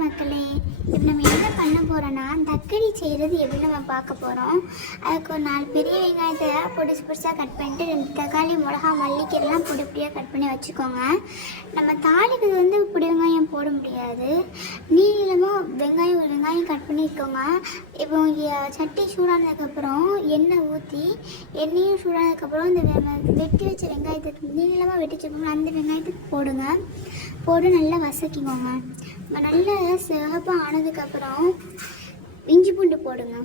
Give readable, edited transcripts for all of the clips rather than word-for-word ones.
மக்களே, இப்போ நம்ம என்ன பண்ண போகிறோன்னா தக்கடி செய்கிறது எப்படி நம்ம பார்க்க போகிறோம். அதுக்கு ஒரு 4 பெரிய வெங்காயத்தை பொடிசு பொடிசாக கட் பண்ணிட்டு 2 தக்காளி, மிளகா, மல்லிக்கீரைலாம் பொடி பொடியாக கட் பண்ணி வச்சுக்கோங்க. நம்ம தாளிக்கு வந்து பொடி வெங்காயம் போட முடியாது. நீளமாக வெங்காயம் ஒரு வெங்காயம் கட் பண்ணிக்கோங்க. இப்போ சட்டி சூடானதுக்கப்புறம் எண்ணெய் ஊற்றி எண்ணெயும் சூடானதுக்கப்புறம் இந்த வெட்டி வச்ச வெங்காயத்துக்கு நீளமாக வெட்டி வச்சுக்கோங்க. அந்த வெங்காயத்துக்கு போடுங்க. போட்டு நல்லா வதக்கிக்கோங்க. நல்லா சிவப்பாக ஆனதுக்கப்புறம் இஞ்சி பூண்டு போடுங்க.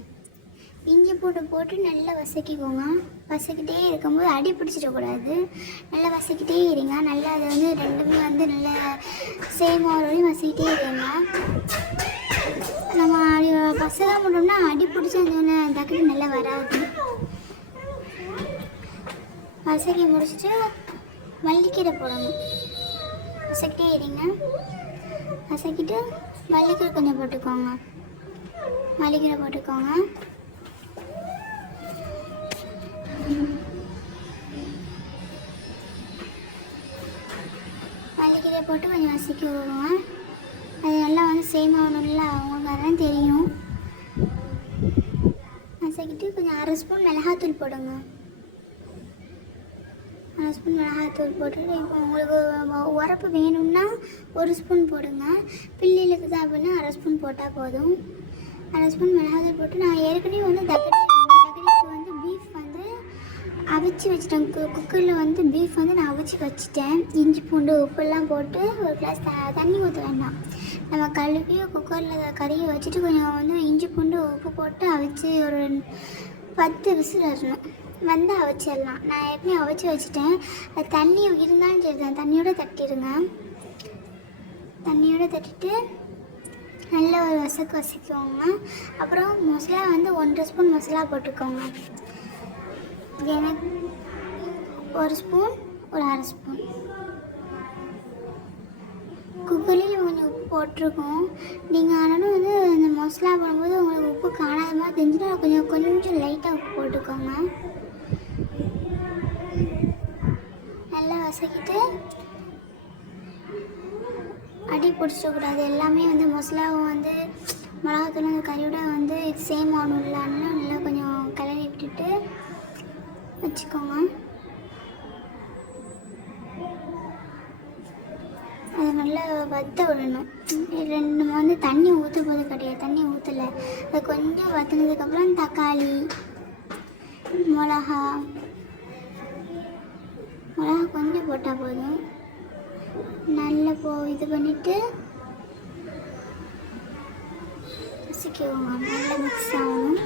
இஞ்சி பூண்டு போட்டு நல்லா வதக்கிக்கோங்க. வதக்கிட்டே இருக்கும்போது அடி பிடிச்சிடக்கூடாது. நல்லா வதக்கிட்டே இருங்க. நல்லா அதை வந்து ரெண்டுமே வந்து நல்லா சேம் வரையும் வதக்கிட்டே இருங்க. நம்ம வசக முடியும்னா அடி பிடிச்சி அந்த தக்கடி நல்லா வராது. வதக்கி முடிச்சுட்டு மல்லிக்கீரை போடணும். வதக்கிட்டே இருங்க. வதக்கிட்டு மல்லிக்கீரை கொஞ்சம் போட்டுக்கோங்க. மல்லிக்கீரை போட்டுக்கோங்க. மல்லிக்கீரை போட்டு கொஞ்சம் வதக்கி விடுங்க. அது நல்லா வந்து சேம் ஆகணும்ல, அவங்களுக்கு அதான் தெரியும். வதக்கிட்டு கொஞ்சம் 1/2 ஸ்பூன் மிளகாத்தூள் போடுங்க. 1 ஸ்பூன் மிளகாத்தூள் போட்டுட்டு இப்போ உங்களுக்கு உரப்பு வேணும்னா 1 ஸ்பூன் போடுங்க. பிள்ளைகளுக்கு தான் அப்படின்னா 1/2 ஸ்பூன் போட்டால் போதும். 1/2 ஸ்பூன் மிளகாத்தூள் போட்டு நான் ஏற்கனவே வந்து தக்கடிக்கு வந்து பீஃப் வந்து அவிச்சு வச்சுட்டேன். குக்கரில் வந்து பீஃப் வந்து நான் அவிச்சு வச்சுட்டேன். இஞ்சி பூண்டு உப்பெல்லாம் போட்டு ஒரு கிளாஸ் தண்ணி ஊற்ற வேண்டாம். நம்ம கழுவி குக்கரில் கறியை வச்சுட்டு கொஞ்சம் வந்து இஞ்சி பூண்டு உப்பு போட்டு அவிச்சு ஒரு 10 விசில் வரணும் வந்து அவிச்சிடலாம். நான் ஏற்கனவே அவிச்சு வச்சுட்டேன். அது தண்ணி இருந்தாலும் சரி தான், தண்ணியோடு தட்டிடுங்க. தண்ணியோடு தட்டிட்டு நல்லா ஒரு வதக்கிக்கோங்க. அப்புறம் மசாலா வந்து 1 ஸ்பூன் மசாலா போட்டுக்கோங்க. எனக்கு 1 ஸ்பூன் ஒரு 1/2 ஸ்பூன். குக்கர்லேயும் கொஞ்சம் உப்பு போட்டிருக்கோம். நீங்கள் ஆனாலும் வந்து இந்த மசாலா போடும்போது உங்களுக்கு உப்பு காணாத மாதிரி தெரிஞ்சுன்னா கொஞ்சம் லைட்டாக உப்பு போட்டுக்கோங்க. நல்லா வதக்கிட்டு அடி பிடிச்சிடக்கூடாது. எல்லாமே வந்து மசாலாவும் வந்து மிளகாத்தூள் அந்த கறியோட வந்து சேம் ஆகணும்ல, நல்லா கொஞ்சம் கிளறி விட்டுட்டு வச்சுக்கோங்க. அதை நல்லா வத்த விடணும். நம்ம வந்து தண்ணி ஊற்ற போது கிடையாது, தண்ணி ஊற்றலை. அது கொஞ்சம் வற்றினதுக்கப்புறம் தக்காளி, மிளகா கொஞ்சம் போட்டால் போதும். நல்லா இது பண்ணிவிட்டு வதக்கிக்கோங்க. நல்லா மிக்ஸ் ஆகணும்.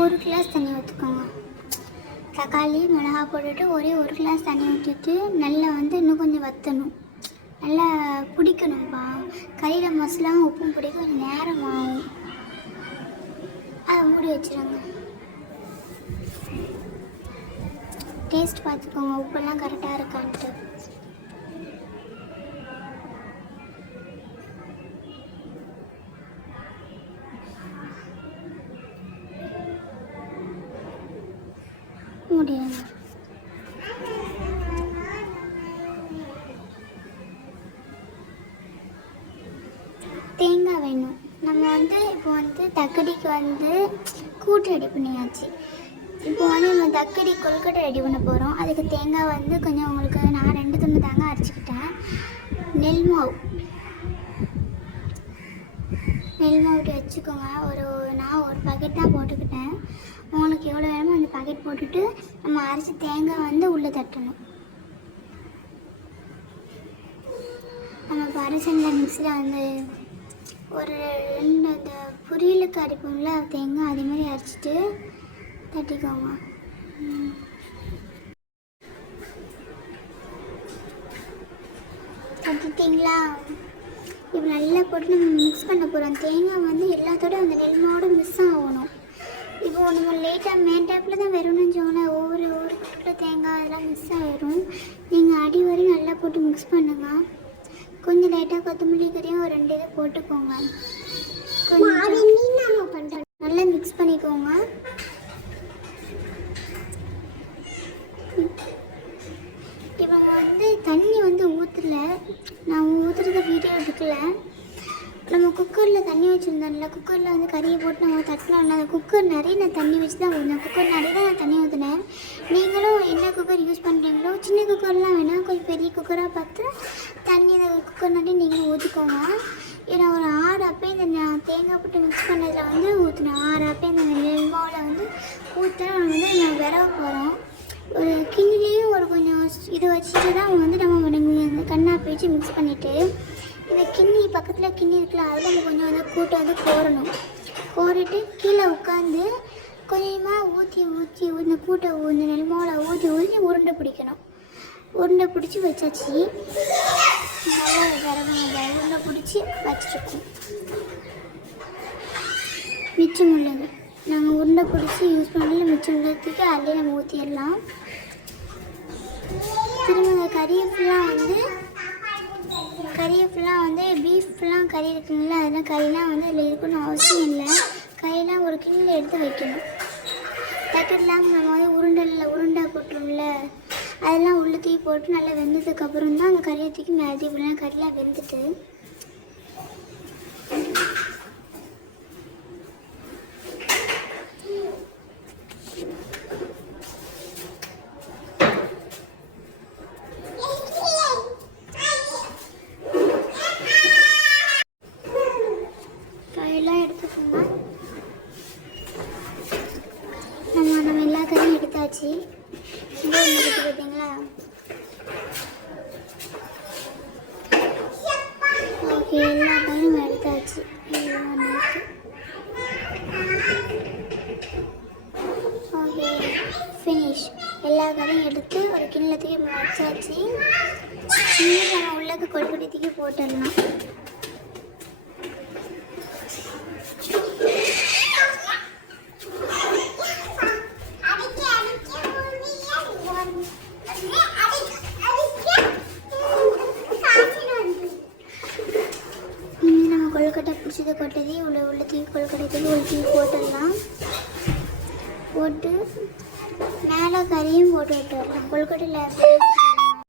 ஒரு கிளாஸ் தண்ணி ஊற்றிக்கோங்க. தக்காளி மிளகா போட்டுட்டு ஒரே 1 கிளாஸ் தண்ணி ஊற்றிட்டு நல்லா வந்து இன்னும் கொஞ்சம் வற்றணும். நல்லா பிடிக்கணும்ப்பா. கறியில் மசாலாவும் உப்பும் பிடிக்க கொஞ்சம் நேரம் ஆகும். அதை மூடி வச்சுருங்க. டேஸ்ட் பார்த்துக்கோங்க, உப்பெல்லாம் கரெக்டாக இருக்கான்ட்டு. மூடிடுங்க. தேங்காய் வேணும். நம்ம வந்து இப்போ வந்து தக்கடிக்கு வந்து கூட்டு ரெடி பண்ணியாச்சு. இப்போ வந்து நம்ம தக்கடி கொழுக்கட்டை ரெடி பண்ண போகிறோம். அதுக்கு தேங்காய் வந்து கொஞ்சம் உங்களுக்கு நான் 2 துண்டு தேங்காய் அரைச்சிக்கிட்டேன். நெல் மாவு வச்சுக்கோங்க. நான் ஒரு பாக்கெட் தான் போட்டுக்கிட்டேன். உங்களுக்கு எவ்வளோ வேணுமோ அந்த பாக்கெட் போட்டுட்டு நம்ம அரைச்சி தேங்காய் வந்து உள்ளே தட்டணும். நம்ம அரைச்சல மிக்ஸில் வந்து ஒரு 2 அந்த பொரியலுக்கு அரைப்போம்ல தேங்காய், அதே மாதிரி அரைச்சிட்டு தட்டிக்கோங்க. தட்டிட்டிங்களா? இப்போ நல்லா போட்டு நம்ம மிக்ஸ் பண்ண போகிறோம். தேங்காய் வந்து எல்லாத்தோட அந்த நெல்மாவோட மிக்ஸ் ஆகணும். இப்போ நம்ம லேட்டாக மேன் டேப்பில் தான் வரும்னு வச்சோன்னா ஒவ்வொரு குட்டில தேங்காய் அதெல்லாம் மிக்ஸ் ஆகிடும். நீங்கள் அடி வரையும் நல்லா போட்டு மிக்ஸ் பண்ணுங்க. கொஞ்சம் லைட்டாக கொத்தமல்லி கறியும் ஒரு 2 இது போட்டுக்கோங்க. நல்லா மிக்ஸ் பண்ணிக்கோங்க. நான் ஊற்றுறத வீடியோ எடுக்கல. நம்ம குக்கரில் தண்ணி வச்சுருந்தோம்ல, குக்கரில் வந்து கறியை போட்டு நம்ம தட்டலாம்ல, அந்த குக்கர் நிறைய நான் தண்ணி வச்சு தான் ஊற்றினேன். குக்கர் நிறைய தான் நான் தண்ணி ஊற்றினேன். நீங்களும் என்ன குக்கர் யூஸ் பண்ணுறீங்களோ, சின்ன குக்கர்லாம் வேணால் கொஞ்சம் பெரிய குக்கராக பார்த்து தண்ணி அந்த குக்கர் நிறைய நீங்களும் ஊற்றிக்கோங்க. ஏன்னா ஒரு 6 அப்போ இந்த நான் தேங்காய் போட்டு மிக்ஸ் பண்ணதில் வந்து ஊற்றினேன். 6 அப்போ இந்த நெல்மாவில் வந்து ஊற்றினா வந்து நம்ம விரவ போகிறோம். ஒரு கிண்ணிலையும் ஒரு கொஞ்சம் இதை வச்சுட்டு தான் வந்து நம்ம கண்ணாப்பி வச்சு மிக்ஸ் பண்ணிவிட்டு இந்த கிண்ணி பக்கத்தில் கிண்ணி இருக்குல்ல, அதில் நம்ம கொஞ்சம் வந்து கூட்டை வந்து கோரணும். கோரிட்டு கீழே உட்காந்து கொஞ்சமாக ஊற்றி இந்த கூட்டை இந்த நெல்மாவில் ஊற்றி உருண்டை பிடிக்கணும். உருண்டை பிடிச்சி வச்சாச்சு. நல்லா உருண்டை பிடிச்சி வச்சுருக்கோம். மிச்சம் உள்ளது நாங்கள் உருண்டை பிடிச்சி யூஸ் பண்ணல, மிச்சம் உள்ளதுக்கு அதிலே நம்ம ஊற்றிடலாம். திரும்ப அந்த கறியை ஃபுல்லாக வந்து பீஃப் ஃபுல்லாக கறி இருக்குங்களா, அதெல்லாம் கறிலாம் வந்து அதில் இருக்கணும் அவசியம் இல்லை. கறியெல்லாம் ஒரு கிண்ணில் எடுத்து வைக்கணும். தட்டுலாம் நம்ம வந்து உருண்டை போட்டுரும்ல, அதெல்லாம் உள்ள தூக்கி போட்டு நல்லா வெந்ததுக்கப்புறம் தான் அந்த கறியை தூக்கி மேலே தூக்கி கறியெலாம் வெந்துட்டு கறியெல்லாம் எடுத்துக்கோங்க. நம்ம எல்லா கறியும் எடுத்தாச்சு. பார்த்தீங்களா? ஓகே, எல்லா கறியும் எடுத்தாச்சு. Okay, finish. எல்லா கறியும் எடுத்து ஒரு கிண்ணத்துக்கு வச்சாச்சு. நம்ம உள்ளக்கு கொழுக்கட்டைக்கு போட்டுடலாம். கொழுக்கட்டை பிடிச்சதை கொட்டதி உள்ள தூக்கி கொழுக்கட்டை ஒரு தூக்கி போட்டுடலாம். போட்டு மேலே கறியும் போட்டு விட்டுடலாம். கொழுக்கட்டையில்